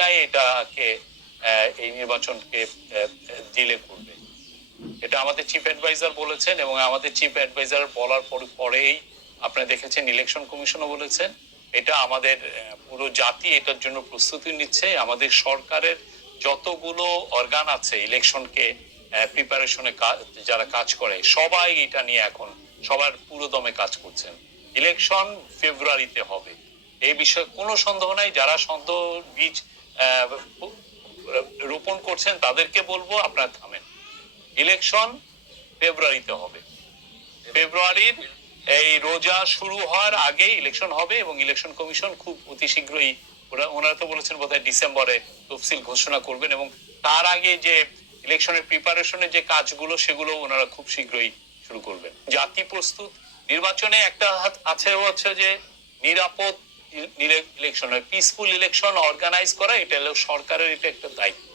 নাই এটাকে এই নির্বাচনকে ডিলে করবে। এটা আমাদের চিফ অ্যাডভাইজার বলেছেন, এবং আমাদের চিফ অ্যাডভাইজার বলার পরেই আপনারা দেখেছেন ইলেকশন কমিশনও বলেছেন। এটা আমাদের পুরো জাতি এটার জন্য প্রস্তুতি নিচ্ছে। আমাদের সরকারের যতগুলো অর্গান আছে ইলেকশনকে প্রিপারেশনে যারা কাজ করে সবাই এটা নিয়ে এখন সবার পুরো দমে কাজ করছেন। ইলেকশন ফেব্রুয়ারিতে হবে, এই বিষয়ে কোনো সন্দেহ নাই। যারা সন্দেহ বীজ রোপণ করছেন তাদেরকে বলবো আপনারা থামেন। ইলেকশন ফেব্রুয়ারিতে হবে, ফেব্রুয়ারির এই রোজা শুরু হওয়ার আগে ইলেকশন হবে, এবং ইলেকশন কমিশন খুব অতি শীঘ্রই ওনারা তো বলেছেন বোধহয় ডিসেম্বরে তফসিল ঘোষণা করবেন, এবং তার আগে যে ইলেকশনের প্রিপারেশনের যে কাজগুলো সেগুলো ওনারা খুব শীঘ্রই শুরু করবেন। জাতি প্রস্তুত। নির্বাচনে একটা আছে হচ্ছে যে নিরাপদ ইলেকশন, পিসফুল ইলেকশন অর্গানাইজ করা, এটা হলো সরকারের, এটা একটা দায়িত্ব।